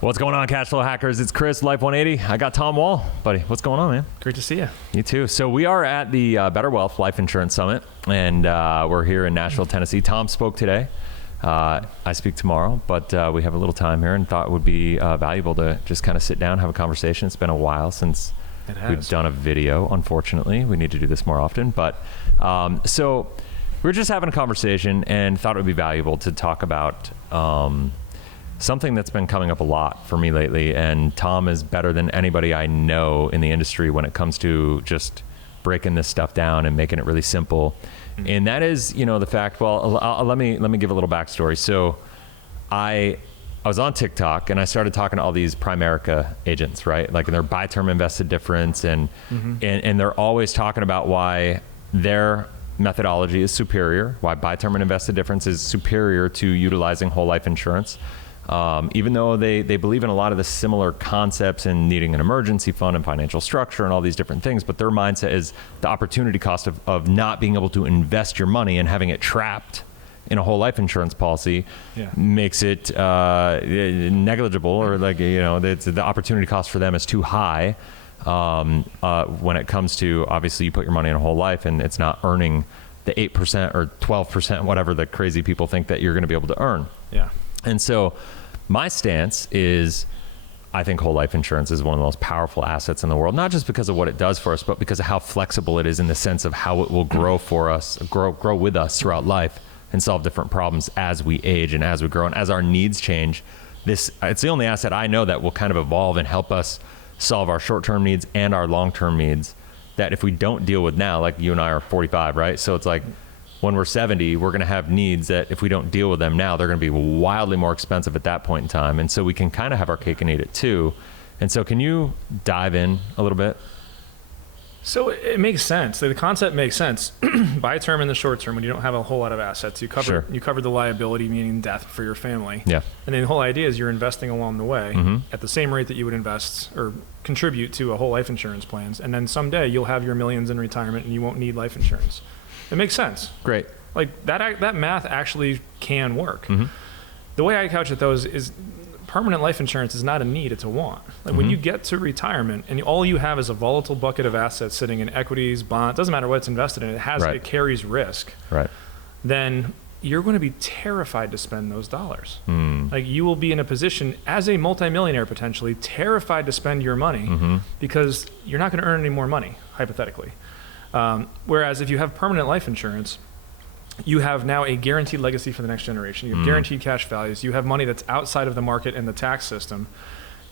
What's going on, cash flow hackers? It's Chris, Life 180. I got Tom Wall. Buddy, what's going on, man? Great to see you. You too. So we are at the Better Wealth Life Insurance Summit, and we're here in Nashville, Tennessee. Tom spoke today. I speak tomorrow, but we have a little time here and thought it would be valuable to just kind of sit down, have a conversation. It's been a while since we've done a video, unfortunately. We need to do this more often. But so we were just having a conversation and thought it would be valuable to talk about something that's been coming up a lot for me lately, and Tom is better than anybody I know in the industry when it comes to just breaking this stuff down and making it really simple. And that is, the fact, let me give a little backstory. So I was on TikTok and I started talking to all these Primerica agents, right? Like, they're buy term invested difference, and they're always talking about why their methodology is superior, why buy term and invested difference is superior to utilizing whole life insurance. Even though they believe in a lot of the similar concepts and needing an emergency fund and financial structure and all these different things, but their mindset is the opportunity cost of not being able to invest your money and having it trapped in a whole life insurance policy makes it negligible, or the opportunity cost for them is too high when it comes to, obviously, you put your money in a whole life and it's not earning the 8% or 12%, whatever the crazy people think that you're going to be able to earn. Yeah. And so my stance is, I think whole life insurance is one of the most powerful assets in the world, not just because of what it does for us, but because of how flexible it is in the sense of how it will grow for us, grow with us throughout life and solve different problems as we age and as we grow and as our needs change. It's the only asset I know that will kind of evolve and help us solve our short-term needs and our long-term needs that if we don't deal with now, like you and I are 45, right? So it's like, when we're 70, we're going to have needs that if we don't deal with them now, they're going to be wildly more expensive at that point in time. And so we can kind of have our cake and eat it too. And so can you dive in a little bit? So it makes sense. The concept makes sense. Buy term in the short term, when you don't have a whole lot of assets, you cover the liability, meaning death, for your family. Yeah. And then the whole idea is you're investing along the way at the same rate that you would invest or contribute to a whole life insurance plans. And then someday you'll have your millions in retirement and you won't need life insurance. It makes sense. Great. Like that math actually can work. The way I couch it, though, is permanent life insurance is not a need, it's a want. Like when you get to retirement and all you have is a volatile bucket of assets sitting in equities, bonds, doesn't matter what it's invested in, it carries risk. Right. Then you're going to be terrified to spend those dollars. Like, you will be in a position as a multimillionaire, potentially terrified to spend your money because you're not going to earn any more money, hypothetically. Whereas if you have permanent life insurance, you have now a guaranteed legacy for the next generation. You have guaranteed cash values. You have money that's outside of the market and the tax system.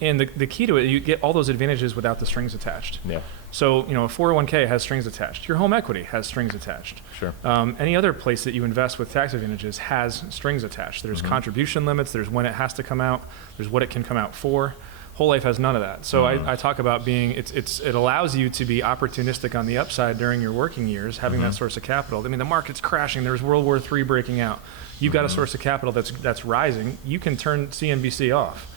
And the key to it, you get all those advantages without the strings attached. Yeah. So, a 401k has strings attached. Your home equity has strings attached. Sure. Any other place that you invest with tax advantages has strings attached. There's contribution limits. There's when it has to come out. There's what it can come out for. Whole life has none of that. So I talk about it allows you to be opportunistic on the upside during your working years, having that source of capital. I mean, the market's crashing. There's World War III breaking out. You've got a source of capital that's rising. You can turn CNBC off.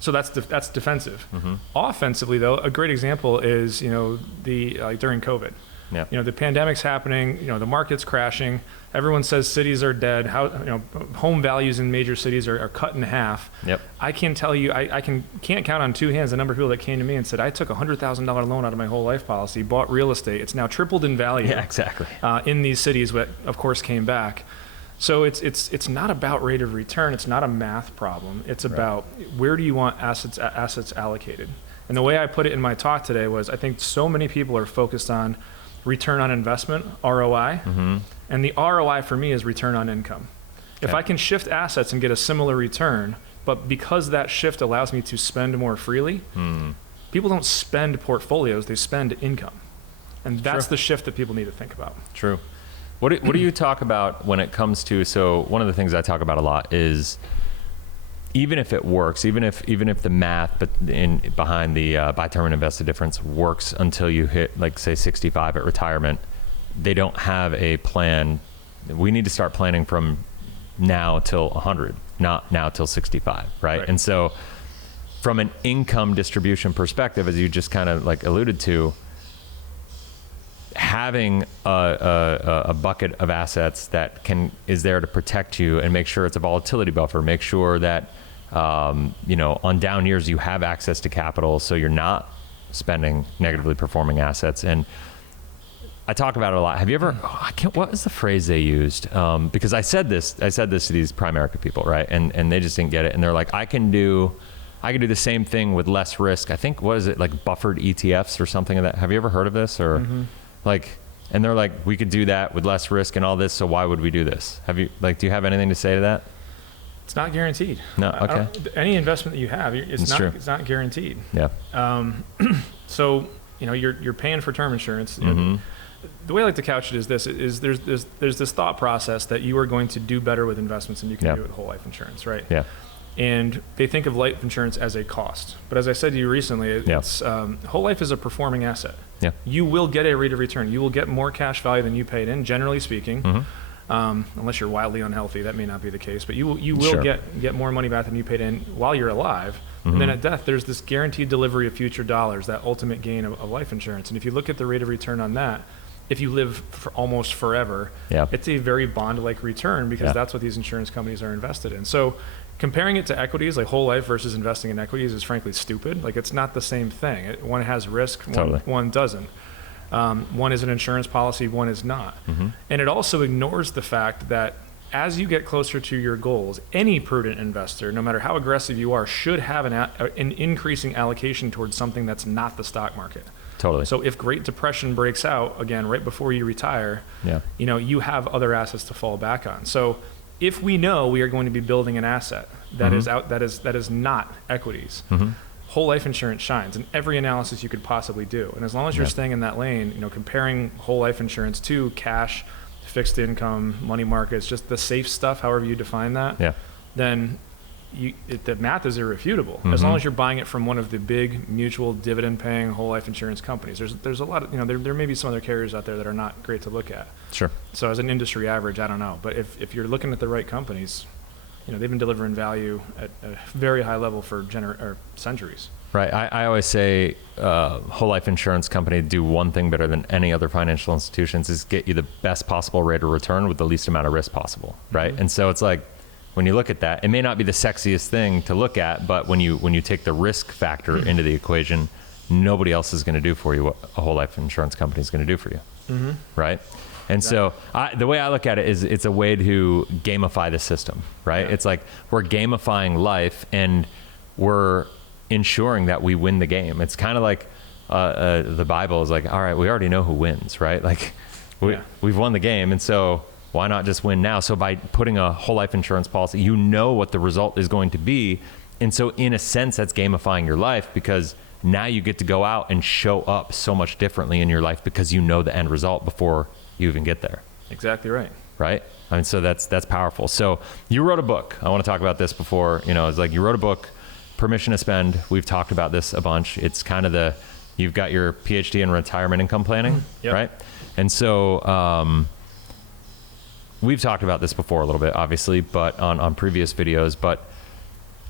So that's defensive. Offensively, though, a great example is during COVID. Yeah. The pandemic's happening. The market's crashing. Everyone says cities are dead. Home values in major cities are cut in half. Yep. I can tell you, I can't count on two hands the number of people that came to me and said, I took a $100,000 loan out of my whole life policy, bought real estate. It's now tripled in value. Yeah, exactly. In these cities, but of course came back. So it's not about rate of return. It's not a math problem. It's about where do you want assets allocated. And the way I put it in my talk today was, I think so many people are focused on return on investment, ROI, and the ROI for me is return on income. If I can shift assets and get a similar return, but because that shift allows me to spend more freely, people don't spend portfolios, they spend income. And that's the shift that people need to think about. True. What do you talk about when it comes to, so one of the things I talk about a lot is, even if it works, even if the math behind the buy term and invested difference works until you hit, like, say 65 at retirement, they don't have a plan. We need to start planning from now till 100, not now till 65, right? And so from an income distribution perspective, as you just kind of like alluded to, having a bucket of assets that is there to protect you and make sure it's a volatility buffer, make sure that On down years, you have access to capital, so you're not spending negatively performing assets. And I talk about it a lot. Have you ever, what was the phrase they used? Because I said this to these Primerica people, right? And they just didn't get it. And they're like, I can do the same thing with less risk. I think, what is it, like buffered ETFs or something of that? Have you ever heard of this? Or and they're like, we could do that with less risk and all this, so why would we do this? Do you have anything to say to that? It's not guaranteed. No, okay. Any investment that you have, It's not guaranteed. Yeah. So, you're paying for term insurance. The way I like to couch it is this: there's this thought process that you are going to do better with investments than you can do with whole life insurance, right? Yeah. And they think of life insurance as a cost. But as I said to you recently, it's whole life is a performing asset. Yeah. You will get a rate of return. You will get more cash value than you paid in, generally speaking. Unless you're wildly unhealthy, that may not be the case. But you will get more money back than you paid in while you're alive. And then at death, there's this guaranteed delivery of future dollars, that ultimate gain of life insurance. And if you look at the rate of return on that, if you live for almost forever, it's a very bond-like return, because that's what these insurance companies are invested in. So comparing it to equities, like whole life versus investing in equities, is frankly stupid. Like, it's not the same thing. One has risk, one doesn't. One is an insurance policy, one is not. And it also ignores the fact that as you get closer to your goals, any prudent investor, no matter how aggressive you are, should have an increasing allocation towards something that's not the stock market. Totally. So if Great Depression breaks out again right before you retire, you have other assets to fall back on. So if we know we are going to be building an asset that is not equities, whole life insurance shines in every analysis you could possibly do. And as long as you're staying in that lane, comparing whole life insurance to cash, fixed income, money markets, just the safe stuff, however you define that, then the math is irrefutable. As long as you're buying it from one of the big mutual dividend-paying whole life insurance companies. There's a lot of, there may be some other carriers out there that are not great to look at. Sure. So as an industry average, I don't know. But if you're looking at the right companies, they've been delivering value at a very high level for centuries. Right. I always say whole life insurance company do one thing better than any other financial institutions, is get you the best possible rate of return with the least amount of risk possible. Right. And so it's like, when you look at that, it may not be the sexiest thing to look at, but when you take the risk factor into the equation, nobody else is going to do for you what a whole life insurance company is going to do for you. Right. And so the way I look at it is, it's a way to gamify the system, right? It's like we're gamifying life, and we're ensuring that we win the game. It's kind of like the Bible is like, all right, we already know who wins, right? Like we've won the game, and so why not just win now? So by putting a whole life insurance policy, you know what the result is going to be. And so in a sense, that's gamifying your life, because now you get to go out and show up so much differently in your life, because you know the end result before you even get there. Exactly right. Right? I mean, so that's powerful. So you wrote a book. I want to talk about this before, it's like you wrote a book, Permission to Spend. We've talked about this a bunch. It's kind of you've got your PhD in retirement income planning, right? And so we've talked about this before a little bit, obviously, but on previous videos. But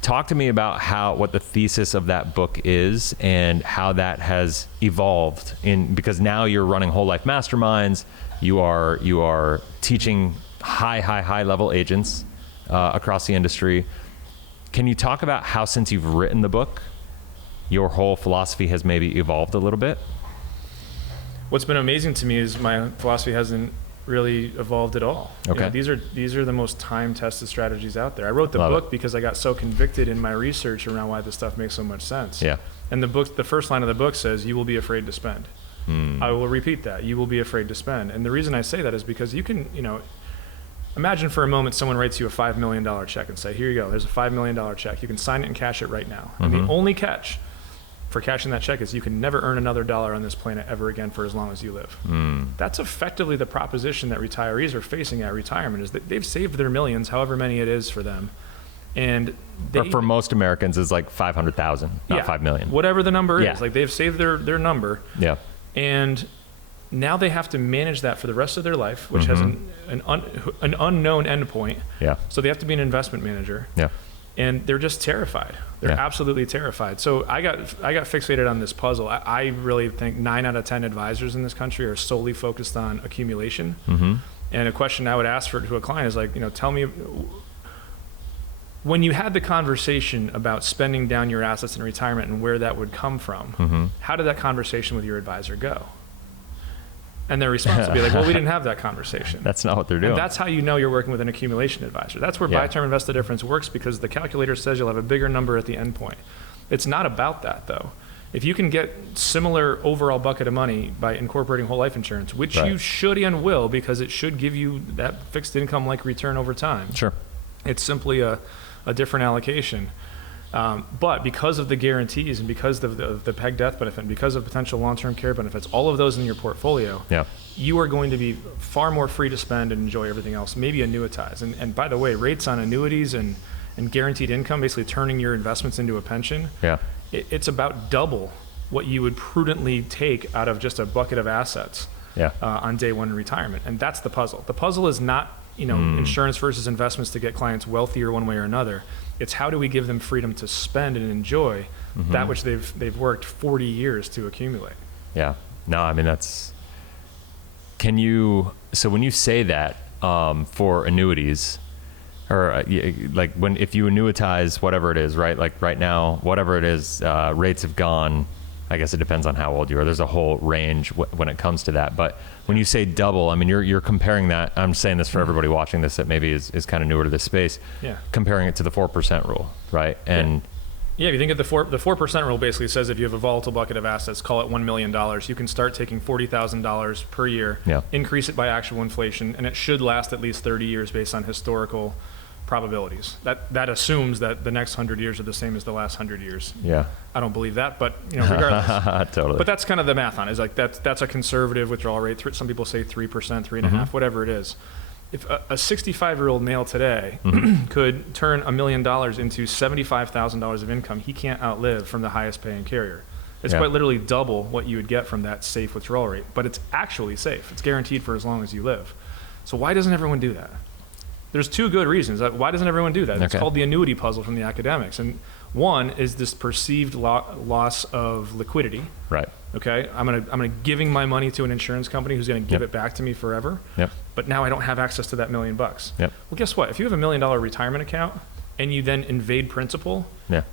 talk to me about what the thesis of that book is, and how that has evolved because now you're running whole life masterminds. You are teaching high level agents across the industry. Can you talk about how, since you've written the book, your whole philosophy has maybe evolved a little bit? What's been amazing to me is my philosophy hasn't really evolved at all. Okay. These are the most time-tested strategies out there. I wrote the book because I got so convicted in my research around why this stuff makes so much sense. Yeah. And the first line of the book says, "You will be afraid to spend." I will repeat that. You will be afraid to spend. And the reason I say that is because you can, imagine for a moment someone writes you a $5 million check and say, "Here you go, there's a $5 million check. You can sign it and cash it right now." And the only catch for cashing that check is you can never earn another dollar on this planet ever again for as long as you live. That's effectively the proposition that retirees are facing at retirement, is that they've saved their millions, however many it is for them. And for most Americans, it's like 500,000, not 5 million. Whatever the number is, like they've saved their number. Yeah. And now they have to manage that for the rest of their life, which has an unknown endpoint. Yeah. So they have to be an investment manager. Yeah. And they're just terrified. They're absolutely terrified. So I got fixated on this puzzle. I really think 9 out of 10 advisors in this country are solely focused on accumulation. And a question I would ask to a client is like, tell me, when you had the conversation about spending down your assets in retirement and where that would come from, how did that conversation with your advisor go? And their response would be like, well, we didn't have that conversation. That's not what they're doing. And that's how you know you're working with an accumulation advisor. That's where buy term invest the difference works, because the calculator says you'll have a bigger number at the end point. It's not about that, though. If you can get similar overall bucket of money by incorporating whole life insurance, which you should and will, because it should give you that fixed income like return over time. Sure. It's simply a different allocation. But because of the guarantees and because of the PEG death benefit and because of potential long-term care benefits, all of those in your portfolio, you are going to be far more free to spend and enjoy everything else, maybe annuitize. And by the way, rates on annuities and guaranteed income, basically turning your investments into a pension, it's about double what you would prudently take out of just a bucket of assets on day one in retirement. And that's the puzzle. The puzzle is not insurance versus investments to get clients wealthier one way or another. It's how do we give them freedom to spend and enjoy that which they've worked 40 years to accumulate. Yeah. No, I mean, that's, so when you say that for annuities, or like if you annuitize whatever it is, right? Like right now, whatever it is, rates have gone, I guess it depends on how old you are. There's a whole range when it comes to that. But when you say double, I mean, you're comparing that. I'm saying this for everybody watching this that maybe is kind of newer to this space. Comparing it to the 4% rule, right? And if you think of the 4% rule, basically says if you have a volatile bucket of assets, call it $1 million, you can start taking $40,000 per year, increase it by actual inflation, and it should last at least 30 years based on historical probabilities. That assumes that the next 100 years are the same as the last 100 years. I don't believe that, but regardless. Totally. But that's kind of the math on it. Is like that's a conservative withdrawal rate. Some people say 3%, 3.5%, whatever it is. If a 65-year-old male today could turn $1 million into $75,000 of income, he can't outlive from the highest paying carrier. It's quite literally double what you would get from that safe withdrawal rate, but it's actually safe. It's guaranteed for as long as you live. So why doesn't everyone do that? There's two good reasons. Why doesn't everyone do that? It's called the annuity puzzle from the academics. And one is this perceived loss of liquidity. Right. Okay. I'm gonna giving my money to an insurance company who's gonna give it back to me forever. But now I don't have access to that $1 million. Well, guess what? If you have $1 million retirement account and you then invade principal,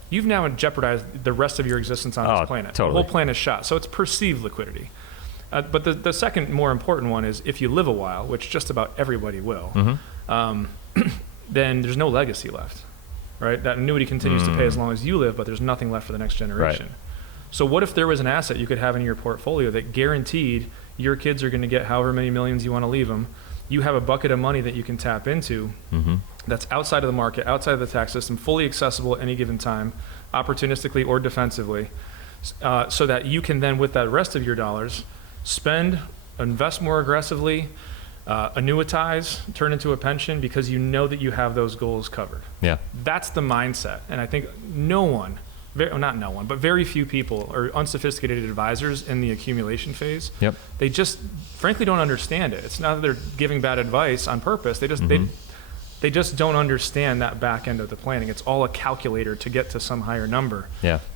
you've now jeopardized the rest of your existence on this planet. Totally. The whole plan is shot. So it's perceived liquidity. But the second more important one is if you live a while, which just about everybody will, then there's no legacy left, right? That annuity continues to pay as long as you live, but there's nothing left for the next generation. So what if there was an asset you could have in your portfolio that guaranteed your kids are going to get however many millions you want to leave them? You have a bucket of money that you can tap into that's outside of the market, outside of the tax system, fully accessible at any given time, opportunistically or defensively, so that you can then, with that rest of your dollars, spend, invest more aggressively, annuitize, turn into a pension, because you know that you have those goals covered. That's the mindset. And I think very few people are unsophisticated advisors in the accumulation phase. They just frankly don't understand it. It's not that they're giving bad advice on purpose. They just they just don't understand that back end of the planning. It's all a calculator to get to some higher number.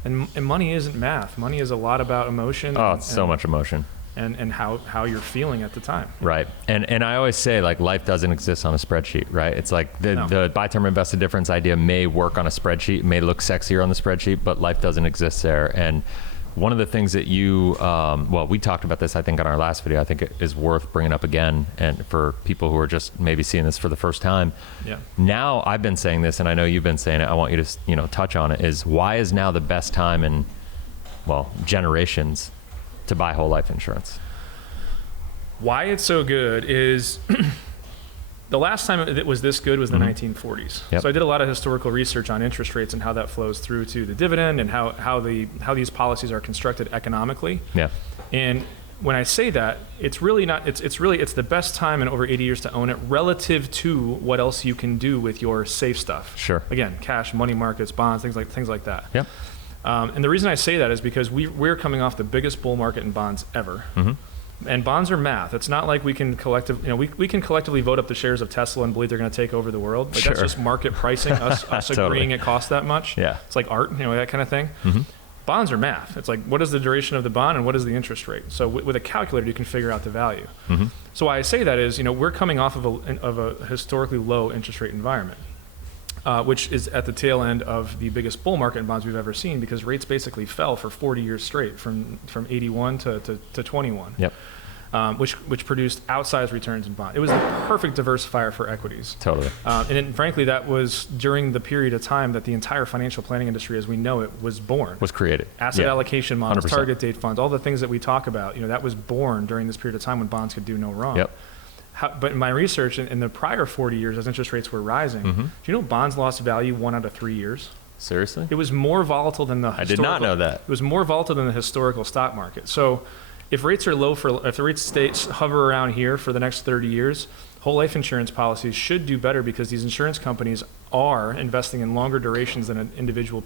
And money isn't math. Money is a lot about emotion. It's so much emotion. And how you're feeling at the time. Right. And I always say, like, life doesn't exist on a spreadsheet, right? It's like the buy term invest the difference idea may work on a spreadsheet, may look sexier on the spreadsheet, but life doesn't exist there. And one of the things that you, we talked about this, I think, on our last video. I think it is worth bringing up again, and for people who are just maybe seeing this for the first time. Now I've been saying this, and I know you've been saying it. I want you to, touch on it. Is why is now the best time in, generations to buy whole life insurance? Why it's so good is the last time it was this good was the 1940s. So I did a lot of historical research on interest rates and how that flows through to the dividend and how these policies are constructed economically. And when I say that, it's really not. It's the best time in over 80 years to own it relative to what else you can do with your safe stuff. Again, cash, money markets, bonds, things like that. And the reason I say that is because we're coming off the biggest bull market in bonds ever. And bonds are math. It's not like we can we can collectively vote up the shares of Tesla and believe they're going to take over the world. Like that's just market pricing, us agreeing it costs that much. It's like art, that kind of thing. Bonds are math. It's like, what is the duration of the bond and what is the interest rate? So with a calculator, you can figure out the value. So why I say that is, we're coming off of a historically low interest rate environment. which is at the tail end of the biggest bull market in bonds we've ever seen, because rates basically fell for 40 years straight from 81 to 21. Yep. Which produced outsized returns in bonds. It was the perfect diversifier for equities. Totally. Frankly, that was during the period of time that the entire financial planning industry as we know it was born. Was created. Asset allocation models, 100%. target date funds, all the things that we talk about, that was born during this period of time when bonds could do no wrong. Yep. But in my research, in the prior 40 years, as interest rates were rising, do you know bonds lost value 1 out of 3 years? Seriously? It was more volatile than the I did not know that. It was more volatile than the historical stock market. So if rates are low if the rates hover around here for the next 30 years, whole life insurance policies should do better because these insurance companies are investing in longer durations than an individual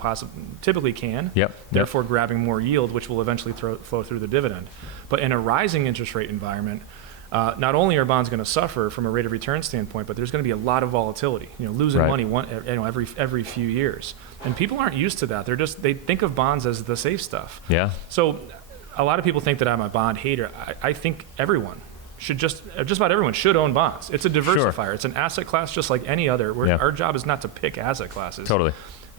typically can. Therefore grabbing more yield, which will eventually flow through the dividend. But in a rising interest rate environment, not only are bonds going to suffer from a rate of return standpoint, but there's going to be a lot of volatility. Losing money every few years, and people aren't used to that. They think of bonds as the safe stuff. Yeah. So a lot of people think that I'm a bond hater. I think everyone should just about everyone should own bonds. It's a diversifier. Sure. It's an asset class just like any other. Our job is not to pick asset classes. Totally.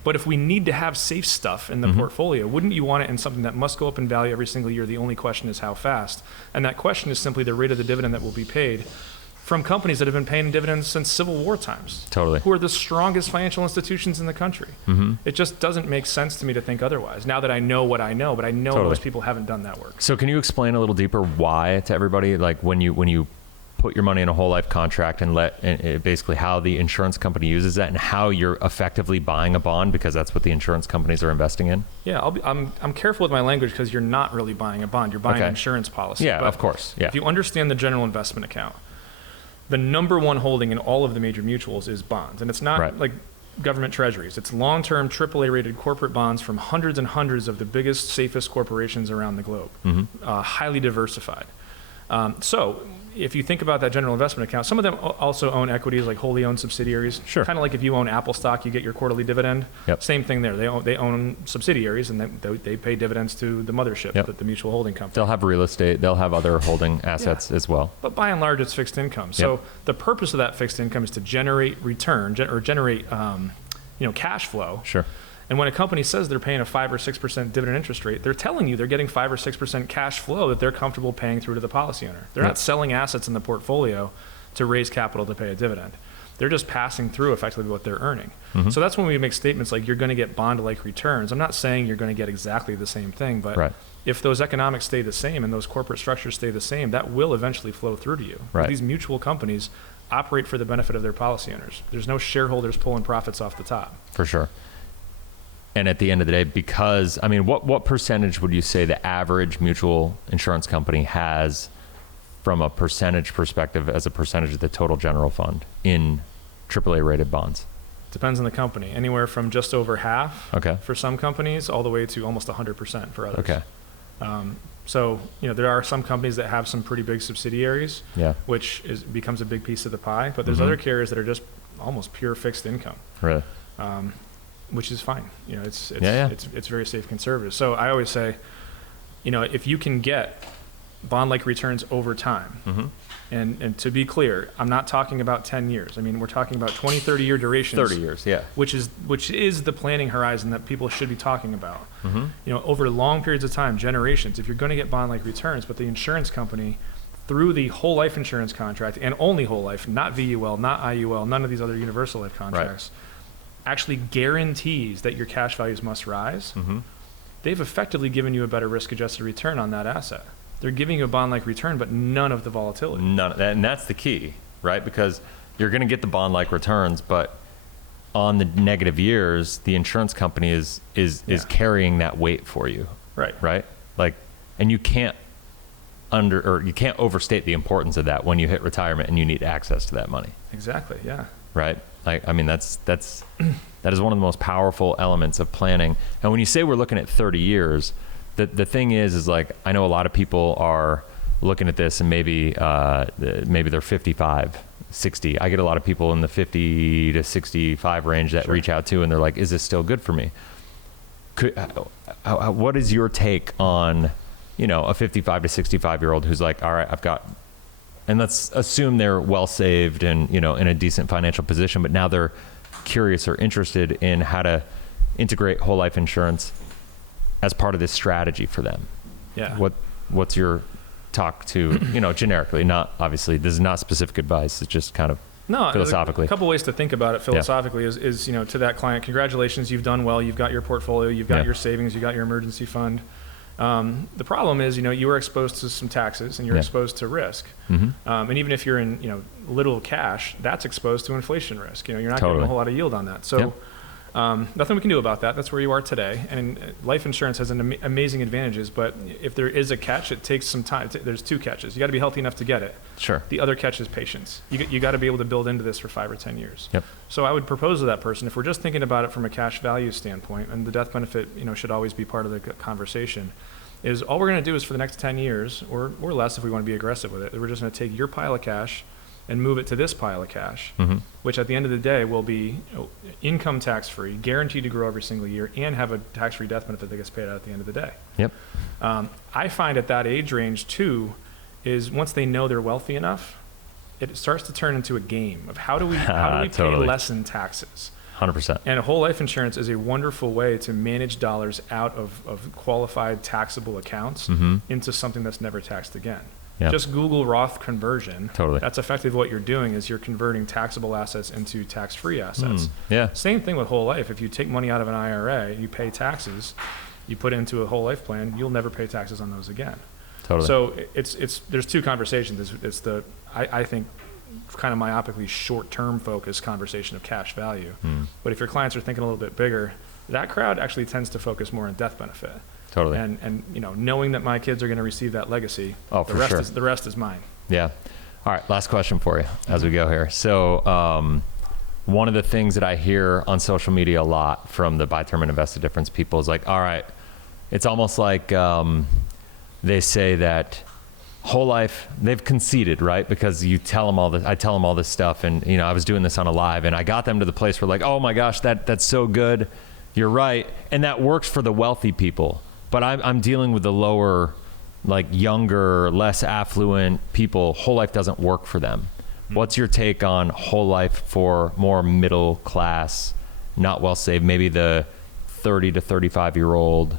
But if we need to have safe stuff in the portfolio, wouldn't you want it in something that must go up in value every single year? The only question is how fast. And that question is simply the rate of the dividend that will be paid from companies that have been paying dividends since Civil War times. Totally. Who are the strongest financial institutions in the country. It just doesn't make sense to me to think otherwise, now that I know what I know, but I know most people haven't done that work. So can you explain a little deeper why to everybody, like when you put your money in a whole life contract and basically how the insurance company uses that and how you're effectively buying a bond, because that's what the insurance companies are investing in? Yeah, I'm careful with my language because you're not really buying a bond. You're buying an insurance policy. Yeah, of course. Yeah. If you understand the general investment account, the number one holding in all of the major mutuals is bonds. And it's not like government treasuries. It's long-term AAA rated corporate bonds from hundreds and hundreds of the biggest, safest corporations around the globe. Highly diversified. So if you think about that general investment account, some of them also own equities like wholly owned subsidiaries. Sure. Kind of like if you own Apple stock, you get your quarterly dividend. Yep. Same thing there. They own subsidiaries and they pay dividends to the mothership, the mutual holding company. They'll have real estate. They'll have other holding assets as well. But by and large, it's fixed income. So the purpose of that fixed income is to generate return or generate cash flow. Sure. And when a company says they're paying a 5 or 6% dividend interest rate, they're telling you they're getting 5 or 6% cash flow that they're comfortable paying through to the policy owner. They're not selling assets in the portfolio to raise capital to pay a dividend. They're just passing through effectively what they're earning. So that's when we make statements like you're going to get bond-like returns. I'm not saying you're going to get exactly the same thing, but if those economics stay the same and those corporate structures stay the same, that will eventually flow through to you. These mutual companies operate for the benefit of their policy owners. There's no shareholders pulling profits off the top. For sure. And at the end of the day, because, I mean, what percentage would you say the average mutual insurance company has from a percentage perspective as a percentage of the total general fund in AAA rated bonds? Depends on the company. Anywhere from just over half for some companies all the way to almost 100% for others. So, there are some companies that have some pretty big subsidiaries, which becomes a big piece of the pie. But there's other carriers that are just almost pure fixed income. Really? Which is fine. It's very safe conservative. So I always say, if you can get bond-like returns over time, and to be clear, I'm not talking about 10 years. I mean, we're talking about 20, 30-year durations. 30 years, yeah. Which is the planning horizon that people should be talking about. Over long periods of time, generations, if you're going to get bond-like returns, but the insurance company, through the whole life insurance contract, and only whole life, not VUL, not IUL, none of these other universal life contracts, actually guarantees that your cash values must rise, they've effectively given you a better risk-adjusted return on that asset. They're giving you a bond-like return, but none of the volatility. And that's the key, right? Because you're going to get the bond-like returns, but on the negative years, the insurance company is carrying that weight for you. Right? Like, and you can't overstate the importance of that when you hit retirement and you need access to that money. Exactly. Yeah. Right. Like, I mean, that is one of the most powerful elements of planning. And when you say we're looking at 30 years, the thing is like, I know a lot of people are looking at this and maybe they're 55, 60. I get a lot of people in the 50 to 65 range that reach out to, and they're like, is this still good for me? What is your take on, a 55 to 65-year-old who's like, all right, and let's assume they're well saved and, in a decent financial position, but now they're curious or interested in how to integrate whole life insurance as part of this strategy for them. Yeah. What's your talk to, generically, not obviously, this is not specific advice, it's just kind of philosophically. A couple ways to think about it philosophically is to that client, congratulations, you've done well, you've got your portfolio, you've got your savings, you've got your emergency fund. The problem is, you are exposed to some taxes and you're exposed to risk. And even if you're in, little cash, that's exposed to inflation risk. You're not getting a whole lot of yield on that. So nothing we can do about that. That's where you are today. And life insurance has amazing advantages, but if there is a catch, it takes some time. There's two catches. You got to be healthy enough to get it. Sure. The other catch is patience. You got to be able to build into this for 5 or 10 years. Yep. So I would propose to that person, if we're just thinking about it from a cash value standpoint, and the death benefit, should always be part of the conversation, is all we're going to do is for the next 10 years or less if we want to be aggressive with it, we're just going to take your pile of cash and move it to this pile of cash, which at the end of the day will be income tax-free, guaranteed to grow every single year, and have a tax-free death benefit that gets paid out at the end of the day. Yep. I find at that age range too, is once they know they're wealthy enough, it starts to turn into a game of how do we pay less in taxes. 100%. And whole life insurance is a wonderful way to manage dollars out of qualified taxable accounts into something that's never taxed again. Yep. Just Google Roth conversion. Totally. That's effectively what you're doing is you're converting taxable assets into tax-free assets. Yeah. Same thing with whole life. If you take money out of an IRA, you pay taxes, you put it into a whole life plan, you'll never pay taxes on those again. Totally. So there's two conversations. It's the, I think, kind of myopically short-term focused conversation of cash value. But if your clients are thinking a little bit bigger, that crowd actually tends to focus more on death benefit. Totally. And knowing that my kids are going to receive that legacy, the rest is mine. Yeah. All right, last question for you as we go here. So one of the things that I hear on social media a lot from the buy term and invest the difference people is like, all right, it's almost like they say that whole life, they've conceded, right? Because you tell them all this, I tell them all this stuff, and I was doing this on a live, and I got them to the place where like, oh my gosh, that's so good, you're right, and that works for the wealthy people. But I'm dealing with the lower, like younger, less affluent people. Whole life doesn't work for them. What's your take on whole life for more middle class, not well saved, maybe the 30 to 35-year-old?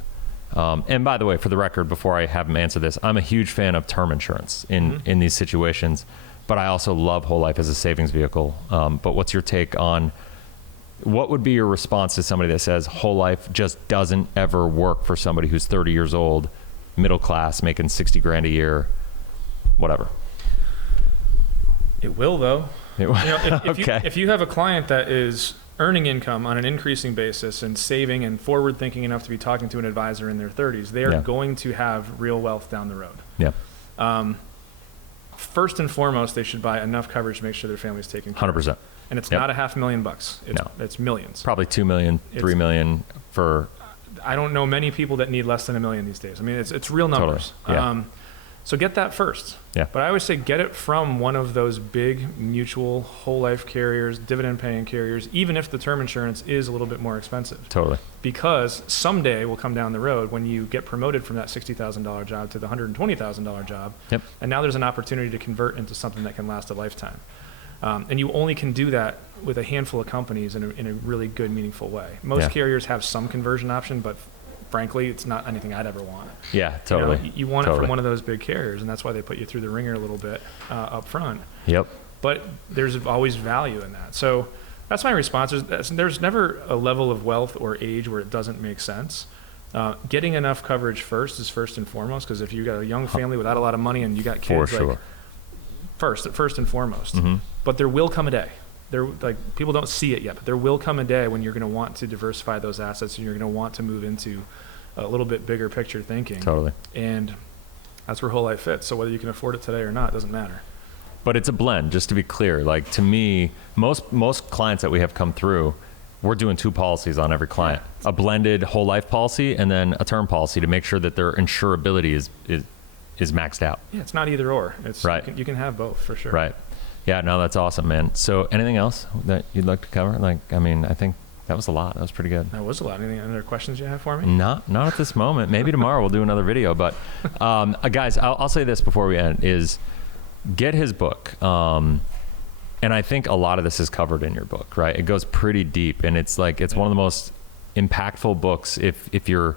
And by the way, for the record, before I have them answer this, I'm a huge fan of term insurance in these situations, but I also love whole life as a savings vehicle. But what's your take on what would be your response to somebody that says whole life just doesn't ever work for somebody who's 30 years old, middle class, making 60 grand a year, whatever? It will, though. If you have a client that is earning income on an increasing basis and saving and forward thinking enough to be talking to an advisor in their 30s, they are going to have real wealth down the road. Yeah. First and foremost, they should buy enough coverage to make sure their family's taken care 100%. of. And it's not $500,000. It's millions. Probably 2 million, 3 million for. I don't know many people that need less than $1 million these days. I mean, it's real numbers. Totally. Yeah. So get that first. Yeah. But I always say get it from one of those big mutual whole life carriers, dividend paying carriers, even if the term insurance is a little bit more expensive. Totally. Because someday will come down the road when you get promoted from that $60,000 job to the $120,000 job. Yep. And now there's an opportunity to convert into something that can last a lifetime. And you only can do that with a handful of companies in a really good, meaningful way. Most carriers have some conversion option, but frankly, it's not anything I'd ever want. Yeah, totally. You want it from one of those big carriers, and that's why they put you through the ringer a little bit up front. Yep. But there's always value in that. So that's my response. There's never a level of wealth or age where it doesn't make sense. Getting enough coverage first is first and foremost, because if you've got a young family without a lot of money and you got kids, For sure. First and foremost. But there will come a day. People don't see it yet, but there will come a day when you're going to want to diversify those assets and you're going to want to move into a little bit bigger picture thinking. Totally. And that's where whole life fits. So whether you can afford it today or not, doesn't matter. But it's a blend, just to be clear. Like, to me, most clients that we have come through, we're doing 2 policies on every client. A blended whole life policy and then a term policy to make sure that their insurability is maxed out. Yeah, it's not either or. It's right. You can have both, for sure. Right. Yeah, no, that's awesome, man. So anything else that you'd like to cover? I think that was a lot. That was pretty good. That was a lot. Any other questions you have for me? Not at this moment. Maybe tomorrow we'll do another video. But guys, I'll say this before we end, is get his book. And I think a lot of this is covered in your book, right? It goes pretty deep, and it's one of the most impactful books if you're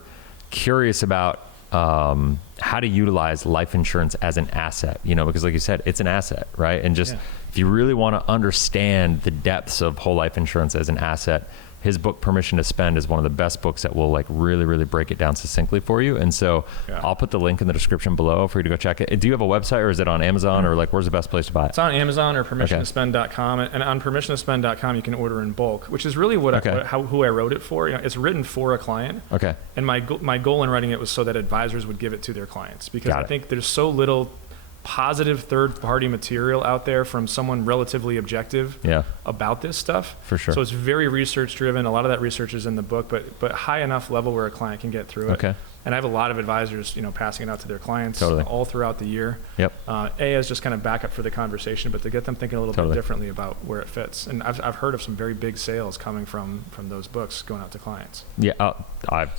curious about how to utilize life insurance as an asset, because like you said, it's an asset, right? And just if you really want to understand the depths of whole life insurance as an asset, his book Permission to Spend is one of the best books that will really, really break it down succinctly for you. And so I'll put the link in the description below for you to go check it. Do you have a website, or is it on Amazon, or where's the best place to buy it? It's on Amazon or permissiontospend.com. And on permissiontospend.com, you can order in bulk, which is really who I wrote it for. It's written for a client. Okay. And my goal in writing it was so that advisors would give it to their clients, because I think there's so little positive third-party material out there from someone relatively objective about this stuff. For sure. So it's very research-driven. A lot of that research is in the book, but high enough level where a client can get through it. Okay. And I have a lot of advisors, passing it out to their clients all throughout the year. Yep. As just kind of backup for the conversation, but to get them thinking a little bit differently about where it fits. And I've heard of some very big sales coming from those books going out to clients. Yeah, I've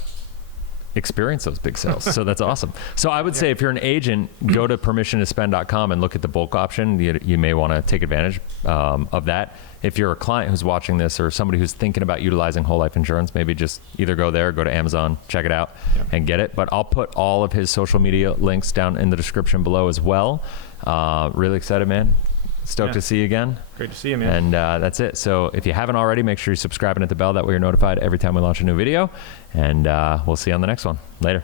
experience those big sales. So that's awesome. So I would say if you're an agent, go to permissiontospend.com and look at the bulk option. You may want to take advantage of that. If you're a client who's watching this, or somebody who's thinking about utilizing whole life insurance, maybe just either go there, go to Amazon, check it out and get it. But I'll put all of his social media links down in the description below as well. Really excited, man. Stoked to see you again. Great to see you, man. And that's it. So if you haven't already, make sure you subscribe and hit the bell. That way you're notified every time we launch a new video. And we'll see you on the next one. Later.